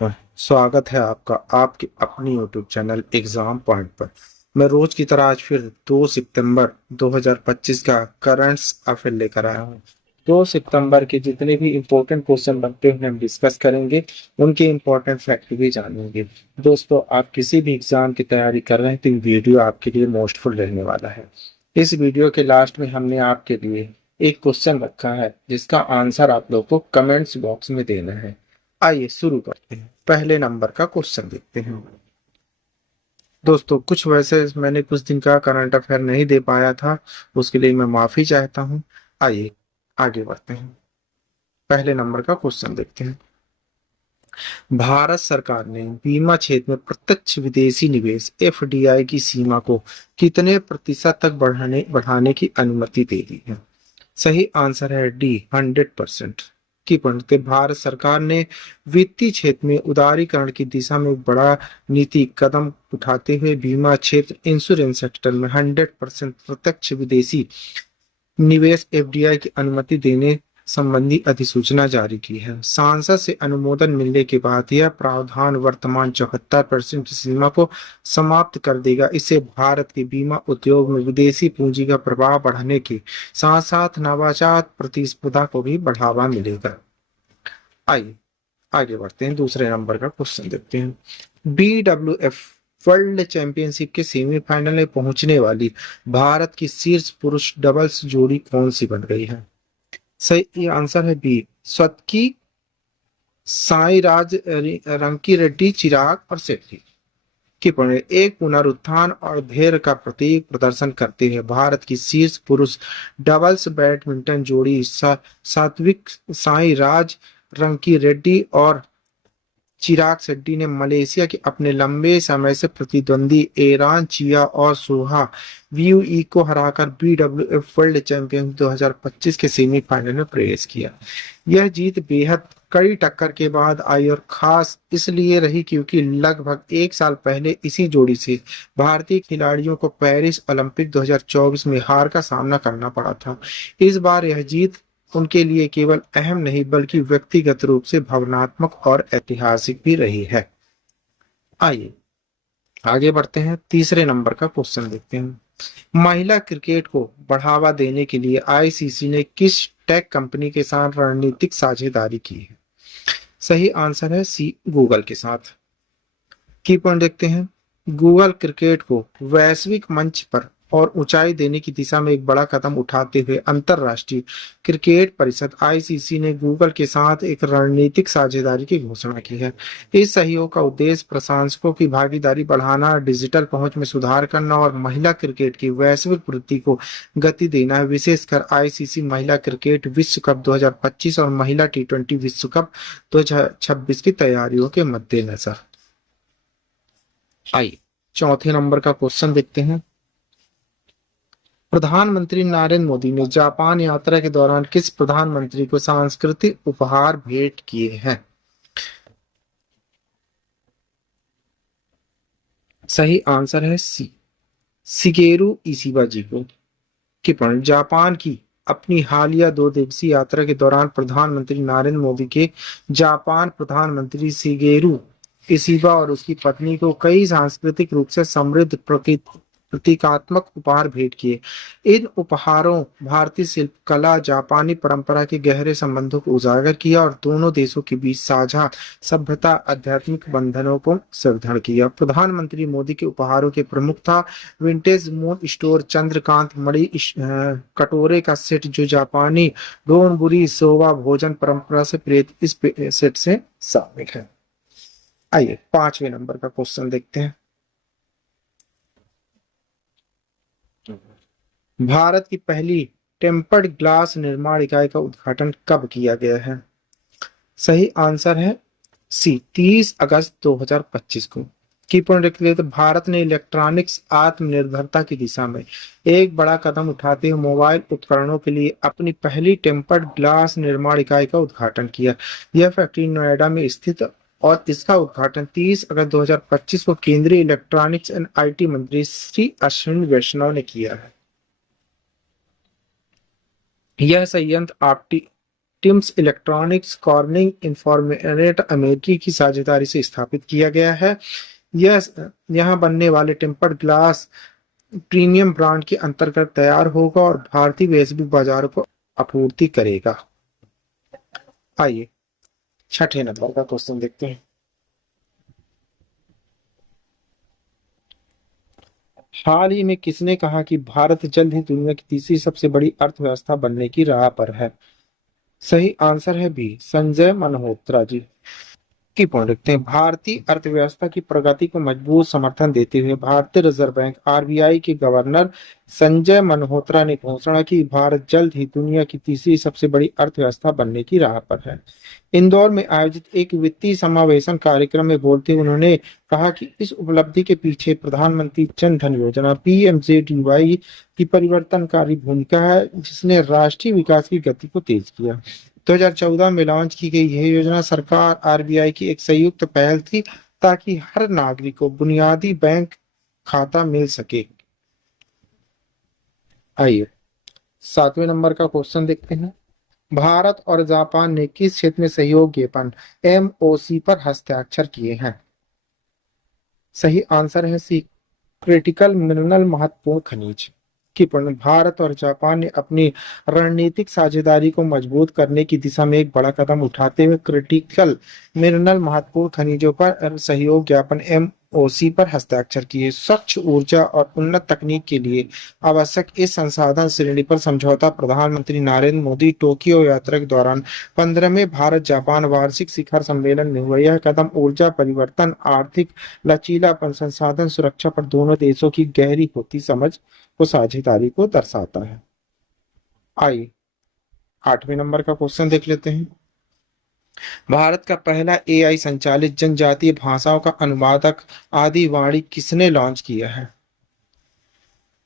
स्वागत है आपका आपकी अपनी यूट्यूब चैनल एग्जाम पॉइंट पर। मैं रोज की तरह आज फिर 2 सितंबर 2025 का करंट्स अफेयर लेकर आया हूँ। 2 सितंबर के जितने भी इम्पोर्टेंट क्वेश्चन बनते हैं हम डिस्कस करेंगे, उनके इम्पोर्टेंट फैक्ट भी जानेंगे। दोस्तों, आप किसी भी एग्जाम की तैयारी कर रहे हैं तो ये वीडियो आपके लिए मोस्टफुल रहने वाला है। इस वीडियो के लास्ट में हमने आपके लिए एक क्वेश्चन रखा है जिसका आंसर आप लोग को कमेंट्स बॉक्स में देना है। आइए शुरू करते हैं। पहले नंबर का क्वेश्चन देखते हैं। दोस्तों, मैंने कुछ दिन का करंट अफेयर नहीं दे पाया था, उसके लिए मैं माफी चाहता हूं। आइए आगे बढ़ते हैं। पहले नंबर का क्वेश्चन देखते हैं। भारत सरकार ने बीमा क्षेत्र में प्रत्यक्ष विदेशी निवेश एफडीआई की सीमा को कितने प्रतिशत तक बढ़ाने की अनुमति दे दी है? सही आंसर है डी, 100% की पंडित। भारत सरकार ने वित्तीय क्षेत्र में उदारीकरण की दिशा में एक बड़ा नीति कदम उठाते हुए बीमा क्षेत्र इंश्योरेंस सेक्टर में 100% प्रत्यक्ष विदेशी निवेश एफडीआई की अनुमति देने संबंधी अधिसूचना जारी की है। सांसद से अनुमोदन मिलने के बाद यह प्रावधान वर्तमान 74% सीमा को समाप्त कर देगा। इससे भारत के बीमा उद्योग में विदेशी पूंजी का प्रभाव बढ़ने के साथ साथ नवाचार प्रतिस्पर्धा को भी बढ़ावा मिलेगा। आइए आगे बढ़ते हैं। दूसरे नंबर का क्वेश्चन देखते हैं। BWF वर्ल्ड चैंपियनशिप के सेमीफाइनल में पहुंचने वाली भारत की शीर्ष पुरुष डबल्स जोड़ी कौन सी बन गई है? सही आंसर है बी, स्वतकी साईराज रंकी रेड्डी, चिराग और सेट्टी की पढ़े। एक पुनरुत्थान और धैर्य का प्रतीक प्रदर्शन करते हुए भारत की शीर्ष पुरुष डबल्स बैडमिंटन जोड़ी सात्विक साईराज रंकी रेड्डी और चिराग शेट्टी ने मलेशिया के अपने लंबे समय से प्रतिद्वंदी ईरान चिया और सोहा व्यूई को हराकर BWF वर्ल्ड चैंपियन 2025 के सेमीफाइनल में प्रवेश किया। यह जीत बेहद कड़ी टक्कर के बाद आई और खास इसलिए रही क्योंकि लगभग एक साल पहले इसी जोड़ी से भारतीय खिलाड़ियों को पेरिस ओलंपिक 2024 में हार का सामना करना पड़ा था। इस बार यह जीत उनके लिए केवल अहम नहीं बल्कि व्यक्तिगत रूप से भावनात्मक और ऐतिहासिक भी रही है। आइए आगे बढ़ते हैं। तीसरे नंबर का क्वेश्चन देखते हैं। महिला क्रिकेट को बढ़ावा देने के लिए आईसीसी ने किस टेक कंपनी के साथ रणनीतिक साझेदारी की है? सही आंसर है सी, गूगल के साथ। की पॉइंट देखते हैं। गूगल क्रिकेट को वैश्विक मंच पर और ऊंचाई देने की दिशा में एक बड़ा कदम उठाते हुए अंतरराष्ट्रीय क्रिकेट परिषद आईसीसी ने गूगल के साथ एक रणनीतिक साझेदारी की घोषणा की है। इस सहयोग का उद्देश्य प्रशंसकों की भागीदारी बढ़ाना, डिजिटल पहुंच में सुधार करना और महिला क्रिकेट की वैश्विक वृद्धि को गति देना है। विशेषकर आईसीसी महिला क्रिकेट विश्व कप 2025 और महिला T20 विश्व कप 2026 की तैयारियों के मद्देनजर। आइए चौथे नंबर का क्वेश्चन देखते हैं। प्रधानमंत्री नरेंद्र मोदी ने जापान यात्रा के दौरान किस प्रधानमंत्री को सांस्कृतिक उपहार भेंट किए हैं? सही आंसर है सी, शिगेरू इशिबा जी को। जापान की अपनी हालिया 2 दिवसीय यात्रा के दौरान प्रधानमंत्री नरेंद्र मोदी के जापान प्रधानमंत्री शिगेरू इशिबा और उसकी पत्नी को कई सांस्कृतिक रूप से समृद्ध प्रतीकात्मक उपहार भेंट किए। इन उपहारों भारतीय शिल्प कला, जापानी परंपरा के गहरे संबंधों को उजागर किया और दोनों देशों के बीच साझा सभ्यता आध्यात्मिक बंधनों को सुदृढ़ किया। प्रधानमंत्री मोदी के उपहारों के प्रमुख था विंटेज मून स्टोर चंद्रकांत मणि कटोरे का सेट, जो जापानी डोनबुरी सोवा भोजन परंपरा से प्रेरित इस सेट से शामिल है। आइए 5वें नंबर का क्वेश्चन देखते हैं। भारत की पहली टेम्पर्ड ग्लास निर्माण इकाई का उद्घाटन कब किया गया है? सही आंसर है सी, 30 अगस्त 2025 को। की पॉइंट रख लिया तो भारत ने इलेक्ट्रॉनिक्स आत्मनिर्भरता की दिशा में एक बड़ा कदम उठाते हुए मोबाइल उपकरणों के लिए अपनी पहली टेम्पर्ड ग्लास निर्माण इकाई का उद्घाटन किया। यह फैक्ट्री नोएडा में स्थित और इसका उद्घाटन 30 अगस्त 2025 को केंद्रीय इलेक्ट्रॉनिक्स एंड आईटी मंत्री श्री अश्विनी वैष्णव ने किया है। यह संयंत्र टिम्स इलेक्ट्रॉनिक्स कॉर्निंग इंफॉर्मेट अमेरिकी की साझेदारी से स्थापित किया गया है। यह यहाँ बनने वाले टेम्पर्ड ग्लास प्रीमियम ब्रांड के अंतर्गत तैयार होगा और भारतीय वैश्विक बाजार को आपूर्ति करेगा। आइए छठे नंबर का क्वेश्चन देखते हैं। हाल ही में किसने कहा कि भारत जल्द ही दुनिया की तीसरी सबसे बड़ी अर्थव्यवस्था बनने की राह पर है? सही आंसर है बी, संजय मल्होत्रा जी। की पॉइंट रखते हैं। भारतीय अर्थव्यवस्था की प्रगति को मजबूत समर्थन देते हुए भारतीय रिजर्व बैंक आरबीआई के गवर्नर संजय मल्होत्रा ने घोषणा की भारत जल्द ही दुनिया की तीसरी सबसे बड़ी अर्थव्यवस्था बनने की राह पर है। इंदौर में आयोजित एक वित्तीय समावेशन कार्यक्रम में बोलते हुए उन्होंने कहा कि इस उपलब्धि के पीछे प्रधानमंत्री जन धन योजना पीएमजेडीवाई की परिवर्तनकारी भूमिका है, जिसने राष्ट्रीय विकास की गति को तेज किया। 2014 में लॉन्च की गई यह योजना सरकार आरबीआई की एक संयुक्त पहल थी ताकि हर नागरिक को बुनियादी बैंक खाता मिल सके। आइए सातवें नंबर का क्वेश्चन देखते हैं। भारत और जापान ने किस क्षेत्र में सहयोग ज्ञापन एमओसी पर हस्ताक्षर किए हैं? सही आंसर है सी, क्रिटिकल मिनरल महत्वपूर्ण खनिज। की भारत और जापान ने अपनी रणनीतिक साझेदारी को मजबूत करने की दिशा में एक बड़ा कदम उठाते हुए क्रिटिकल मिनरल महत्वपूर्ण खनिजों पर सहयोग ज्ञापन एमओसी पर हस्ताक्षर किए। स्वच्छ ऊर्जा और उन्नत तकनीक के लिए आवश्यक इस संसाधन श्रेणी पर समझौता प्रधानमंत्री नरेंद्र मोदी टोक्यो यात्रा के दौरान 15वें भारत जापान वार्षिक शिखर सम्मेलन में हुआ। यह कदम ऊर्जा परिवर्तन, आर्थिक लचीलापन, संसाधन सुरक्षा पर दोनों देशों की गहरी होती समझ को साझेदारी को दर्शाता है। आइए आठवें नंबर का क्वेश्चन देख लेते हैं। भारत का पहला एआई संचालित जनजातीय भाषाओं का अनुवादक आदिवाणी किसने लॉन्च किया है?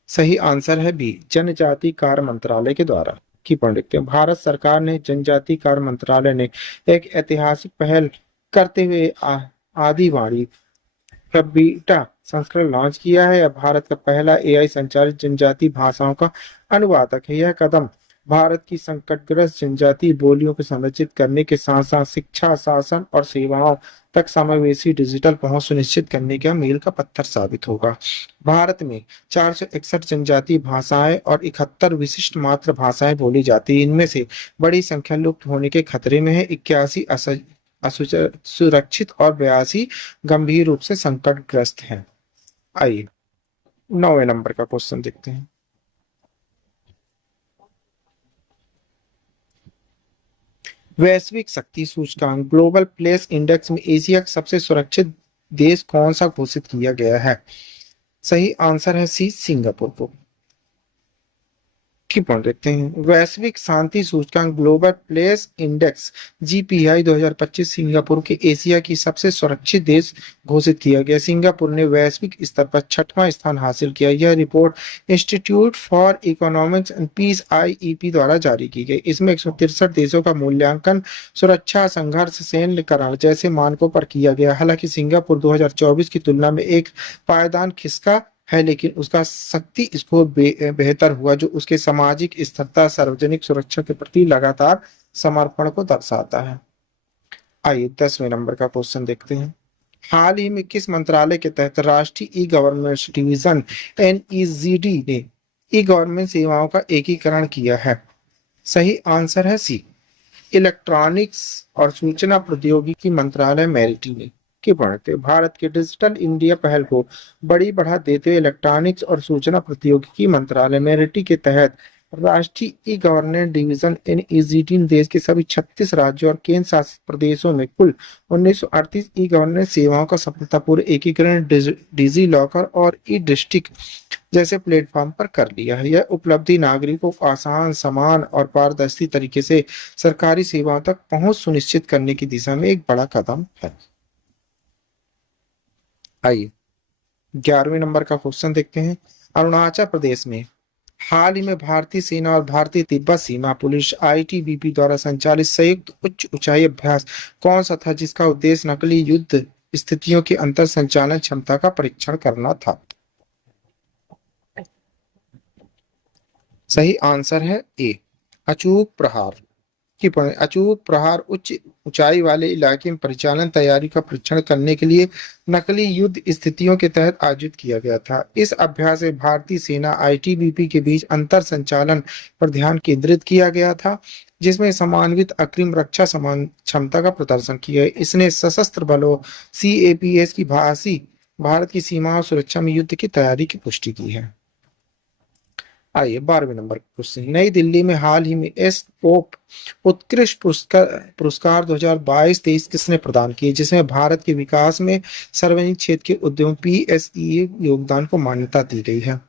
सही आंसर है बी, जनजाति कार्य मंत्रालय के द्वारा। की पढ़ लिखते हैं। भारत सरकार ने जनजाति कार्य मंत्रालय ने एक ऐतिहासिक पहल करते हुए आदिवाणी बीटा संस्करण लॉन्च किया है। यह भारत का पहला एआई संचालित जनजातीय भाषाओं का अनुवादक है। यह कदम भारत की संकटग्रस्त जनजातीय बोलियों को संरक्षित करने के साथ साथ शिक्षा, शासन और सेवाओं तक समावेशी डिजिटल पहुंच सुनिश्चित करने का मील का पत्थर साबित होगा। भारत में 461 जनजातीय भाषाएं और 71 विशिष्ट मातृभाषाएं बोली जाती हैं। इनमें से बड़ी संख्या लुप्त होने के खतरे में है, 81 सुरक्षित और 82 गंभीर रूप से संकटग्रस्त हैं। आइए 9वें नंबर का क्वेश्चन देखते हैं। वैश्विक शक्ति सूचकांक ग्लोबल प्लेस इंडेक्स में एशिया का सबसे सुरक्षित देश कौन सा घोषित किया गया है? सही आंसर है सी, सिंगापुर को। की पॉइंट देखते हैं। वैश्विक शांति सूचकांक global place index GPI 2025 Singapore के एशिया की सबसे सुरक्षित देश घोषित किया गया। सिंगापुर ने वैश्विक स्तर पर 6वां स्थान हासिल किया। यह report institute for economics and peace IEP द्वारा जारी की गई। इसमें 163 देशों का मूल्यांकन सुरक्षा, संघर्ष, सैन्यकरण जैसे मानकों पर किया गया। हालांकि सिंगापुर 2024 की तुलना में एक पायदान खिसका है, लेकिन उसका शक्ति स्कोर बेहतर हुआ, जो उसके सामाजिक स्थिरता, सार्वजनिक सुरक्षा के प्रति लगातार समर्पण को दर्शाता है। आइए 10वें नंबर का क्वेश्चन देखते हैं। हाल ही में किस मंत्रालय के तहत राष्ट्रीय ई गवर्नेंस डिवीजन एनईजीडी ने ई गवर्नेंस सेवाओं का एकीकरण किया है? सही आंसर है सी, इलेक्ट्रॉनिक्स और सूचना प्रौद्योगिकी मंत्रालय मेरिटी ने। की बढ़ते भारत के डिजिटल इंडिया पहल को बड़ी बढ़ा देते हुए इलेक्ट्रॉनिक्स और सूचना प्रौद्योगिकी मंत्रालय मेरिटी के तहत राष्ट्रीय ई गवर्नेंस डिवीजन एनईजीडी ने देश के सभी 36 राज्यों और केंद्र शासित प्रदेशों में कुल 1938 ई गवर्नेंस सेवाओं का सफलतापूर्वक एकीकरण डिजी लॉकर और ई डिस्ट्रिक्ट जैसे प्लेटफॉर्म पर कर लिया है। यह उपलब्धि नागरिकों को आसान, समान और पारदर्शी तरीके से सरकारी सेवाओं तक पहुंच सुनिश्चित करने की दिशा में एक बड़ा कदम है। आइए 11वें नंबर का क्वेश्चन देखते हैं। अरुणाचल प्रदेश में हाल ही में भारतीय सेना और भारतीय तिब्बत सीमा पुलिस आईटीबीपी द्वारा संचालित संयुक्त उच्च ऊंचाई अभ्यास कौन सा था, जिसका उद्देश्य नकली युद्ध स्थितियों की अंतर संचालन क्षमता का परीक्षण करना था? सही आंसर है ए, अचूक प्रहार। की अचूक प्रहार उच्च ऊंचाई वाले इलाके में परिचालन तैयारी का परीक्षण करने के लिए नकली युद्ध स्थितियों के तहत आयोजित किया गया था। इस अभ्यास में भारतीय सेना आईटीबीपी के बीच अंतर संचालन पर ध्यान केंद्रित किया गया था, जिसमें समन्वित अग्रिम रक्षा समान क्षमता का प्रदर्शन किया। इसने सशस्त्र बलों सीएपीएस की भारत की सीमाओं सुरक्षा में युद्ध की तैयारी की पुष्टि की है। आइए 12वें नंबर क्वेश्चन। नई दिल्ली में हाल ही में एस पोप उत्कृष्ट पुरस्कार 2022-23 किसने प्रदान किए, जिसमें भारत के विकास में सार्वजनिक क्षेत्र के उद्यम पीएसई योगदान को मान्यता दी गई है।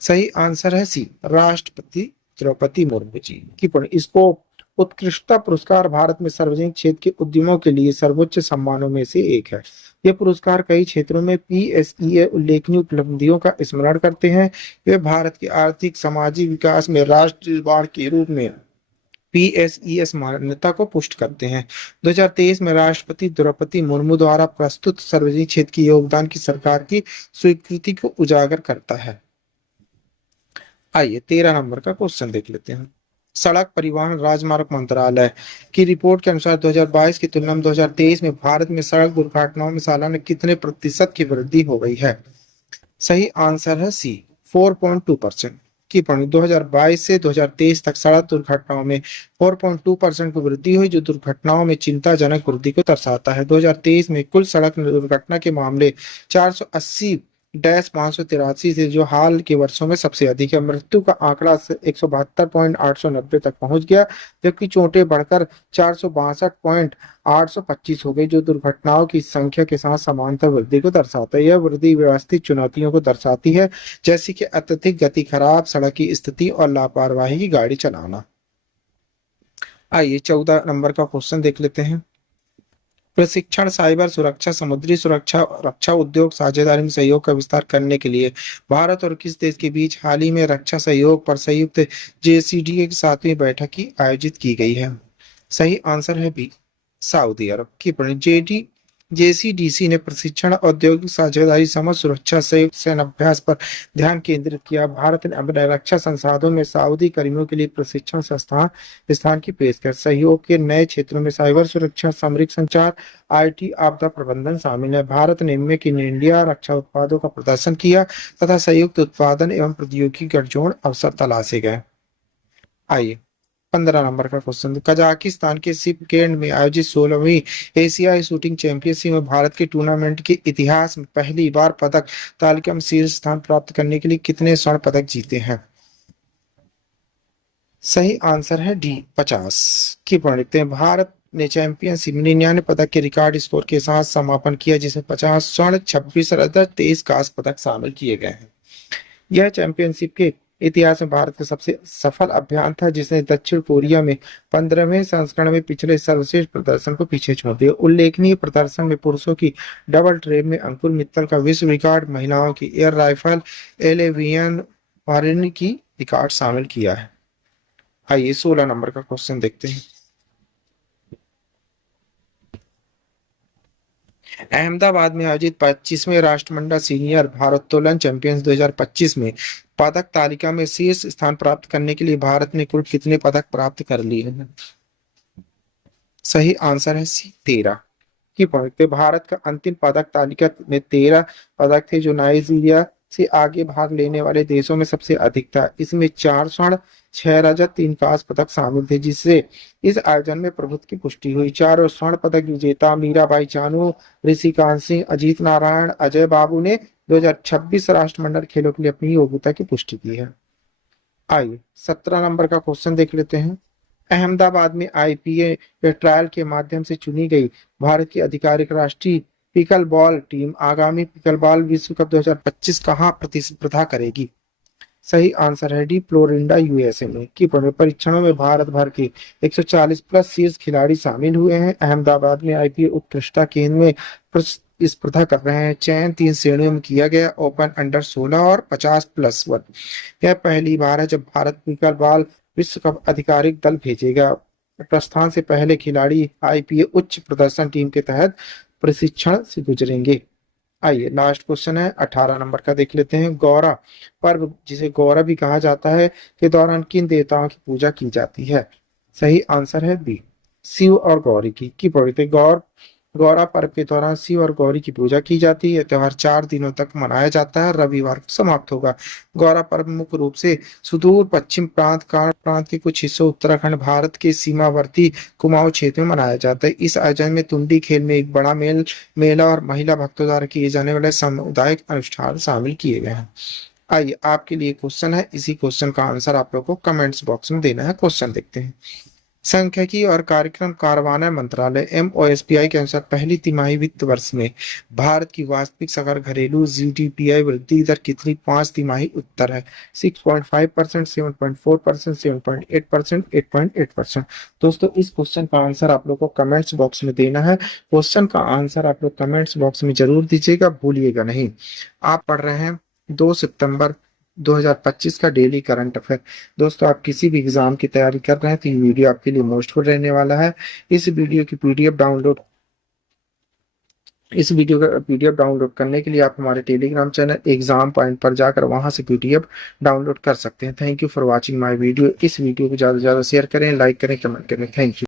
सही आंसर है सी, राष्ट्रपति द्रौपदी मुर्मू जी की। इसको उत्कृष्टता पुरस्कार भारत में सार्वजनिक क्षेत्र के उद्यमों के लिए सर्वोच्च सम्मानों में से एक है। ये पुरस्कार कई क्षेत्रों में पीएसई उल्लेखनीय उपलब्धियों का स्मरण करते हैं। वे भारत के आर्थिक सामाजिक विकास में राष्ट्र निर्माण के रूप में पीएसईएस मान्यता को पुष्ट करते हैं। 2023 में राष्ट्रपति द्रौपदी मुर्मू द्वारा प्रस्तुत सार्वजनिक क्षेत्र के योगदान की सरकार की स्वीकृति को उजागर करता है। आइए 13 नंबर का क्वेश्चन देख लेते हैं। सड़क परिवहन राजमार्ग मंत्रालय की रिपोर्ट के अनुसार 2022 की तुलना में 2023 में भारत में सड़क दुर्घटनाओं में सालाना कितने प्रतिशत की वृद्धि हो गई है। सही आंसर है सी, 4.2% की। 2022 से 2023 तक सड़क दुर्घटनाओं में 4.2% की वृद्धि हुई, जो दुर्घटनाओं में चिंताजनक वृद्धि को दर्शाता है। 2023 में कुल सड़क दुर्घटना के मामले 480-583 से, जो हाल के वर्षों में सबसे अधिक है। मृत्यु का आंकड़ा 172.890 तक पहुंच गया, जबकि चोटें बढ़कर 462.825 हो गई, जो दुर्घटनाओं की संख्या के साथ समांतर वृद्धि को दर्शाता है। यह वृद्धि व्यवस्थित चुनौतियों को दर्शाती है, जैसे कि अत्यधिक गति, खराब सड़क की स्थिति और लापरवाही की गाड़ी चलाना। आइए 14 नंबर का क्वेश्चन देख लेते हैं। प्रशिक्षण, साइबर सुरक्षा, समुद्री सुरक्षा, रक्षा उद्योग साझेदारी में सहयोग का विस्तार करने के लिए भारत और किस देश के बीच हाल ही में रक्षा सहयोग पर संयुक्त जेसीडीए की 7वीं बैठक की आयोजित की गई है। सही आंसर है बी, सऊदी अरब की। जेडी जेसीडीसी ने प्रशिक्षण, औद्योगिक साझेदारी, समझ, सुरक्षा, संयुक्त सैन्य अभ्यास पर ध्यान केंद्रित किया। भारत ने अपने रक्षा संसाधनों में सऊदी कर्मियों के लिए प्रशिक्षण स्थान की पेशकश। सहयोग के नए क्षेत्रों में साइबर सुरक्षा, सामरिक संचार, आईटी, आपदा प्रबंधन शामिल है। भारत ने मेक इन इंडिया रक्षा उत्पादों का प्रदर्शन किया तथा संयुक्त उत्पादन एवं प्रौद्योगिकी गठजोड़ अवसर तलाशे गए। आइए 15 नंबर का क्वेश्चन। कजाकिस्तान के शिपकेंड में आयोजित 16वीं एशियाई शूटिंग चैंपियनशिप में भारत के टूर्नामेंट के इतिहास में पहली बार पदक तालिका में शीर्ष स्थान प्राप्त करने के लिए कितने स्वर्ण पदक जीते हैं। सही आंसर है डी, 50 की। पढ़ते हैं भारत ने चैंपियनशिप में 99 पदक के रिकॉर्ड स्कोर के साथ समापन किया, जिसमें 50 स्वर्ण, 26 रजत, 23 कांस्य पदक शामिल किए गए हैं। यह चैंपियनशिप के इतिहास में भारत का सबसे सफल अभियान था, जिसने दक्षिण कोरिया में 15वें संस्करण में पिछले सर्वश्रेष्ठ प्रदर्शन को पीछे छोड़ दिया। उल्लेखनीय प्रदर्शन में पुरुषों की डबल ट्रेप में अंकुर मित्तल का विश्व रिकॉर्ड, महिलाओं की एयर राइफल एलेवियन वारिन की रिकॉर्ड शामिल किया है। आइए 16 नंबर का क्वेश्चन देखते हैं। अहमदाबाद में आयोजित 25वें राष्ट्रमंडल सीनियर भारोत्तोलन चैंपियंस 2025 में पदक तालिका में शीर्ष स्थान प्राप्त करने के लिए भारत ने कुल कितने पदक प्राप्त कर लिए हैं। सही आंसर है सी, 13 की। पढ़ते भारत का अंतिम पदक तालिका में 13 पदक थे, जो नाइजीरिया से आगे भाग लेने वाले देशों में सबसे अधिक था। इसमें 4 स्वर्ण, 6 रजत, 3 कांस्य पदक शामिल थे, जिससे इस आयोजन में प्रभुत्व की पुष्टि हुई। 4 स्वर्ण पदक विजेता मीराबाई चानू, ऋषिकांत सिंह, अजीत नारायण, अजय बाबू ने 2026 राष्ट्रमंडल खेलों के लिए अपनी योग्यता की पुष्टि की है। आइए 17 नंबर का क्वेश्चन देख लेते हैं। अहमदाबाद में आईपीए ट्रायल के माध्यम से चुनी गई भारत की आधिकारिक राष्ट्रीय पिकल बॉल टीम आगामी पिकल बॉल विश्व कप 2025 कहां प्रतिस्पर्धा करेगी। सही आंसर है डी, फ्लोरिडा यूएसए में। की परीक्षणों में भारत भर के 140 प्लस शीर्ष खिलाड़ी शामिल हुए हैं। अहमदाबाद में आईपीए उत्कृष्टता केंद्र में स्पर्धा कर रहे हैं। चयन 3 श्रेणियों में किया गया, ओपन, अंडर 16 और 50+1। यह पहली बार है जब भारत पिकल बॉल विश्व कप आधिकारिक दल भेजेगा। प्रस्थान से पहले खिलाड़ी आईपीए उच्च प्रदर्शन टीम के तहत प्रशिक्षण से गुजरेंगे। आइए लास्ट क्वेश्चन है 18 नंबर का देख लेते हैं। गौरा पर्व, जिसे गौरा भी कहा जाता है, के दौरान किन देवताओं की पूजा की जाती है। सही आंसर है बी। शिव और गौरी की पवित्र गौरा पर्व के दौरान शिव और गौरी की पूजा की जाती है। त्योहार 4 दिनों तक मनाया जाता है, रविवार को समाप्त होगा। गौरा पर्व मुख्य रूप से सुदूर पश्चिम प्रांत के कुछ हिस्सों, उत्तराखंड, भारत के सीमावर्ती कुमाऊं क्षेत्र में मनाया जाता है। इस आयोजन में तुंडी खेल में एक बड़ा मेला और महिला भक्तों द्वारा किए जाने वाले सामुदायिक अनुष्ठान शामिल किए गए हैं। आइए आपके लिए क्वेश्चन है, इसी क्वेश्चन का आंसर आप लोग को कमेंट्स बॉक्स में देना है। क्वेश्चन देखते हैं। सांख्यिकी और कार्यक्रम कार्यान्वयन मंत्रालय MOSPI के अनुसार पहली तिमाही वित्त वर्ष में भारत की वास्तविक सकल घरेलू GDPI वृद्धि दर कितनी 5 तिमाही? उत्तर है 6.5%, 7.4%, 7.8%, 8.8%। दोस्तों इस क्वेश्चन का आंसर आप लोग को कमेंट्स बॉक्स में देना है। क्वेश्चन का आंसर आप लोग कमेंट्स बॉक्स में जरूर दीजिएगा, भूलिएगा नहीं। आप पढ़ रहे हैं 2 सितंबर 2025 का डेली करंट अफेयर। दोस्तों आप किसी भी एग्जाम की तैयारी कर रहे हैं तो ये वीडियो आपके लिए मोस्टफुल रहने वाला है। इस वीडियो की पीडीएफ डाउनलोड करने के लिए आप हमारे टेलीग्राम चैनल एग्जाम पॉइंट पर जाकर वहां से पीडीएफ डाउनलोड कर सकते हैं। Thank you for watching my video. इस वीडियो को ज्यादा से ज्यादा शेयर करें, लाइक करें, कमेंट करें। Thank you.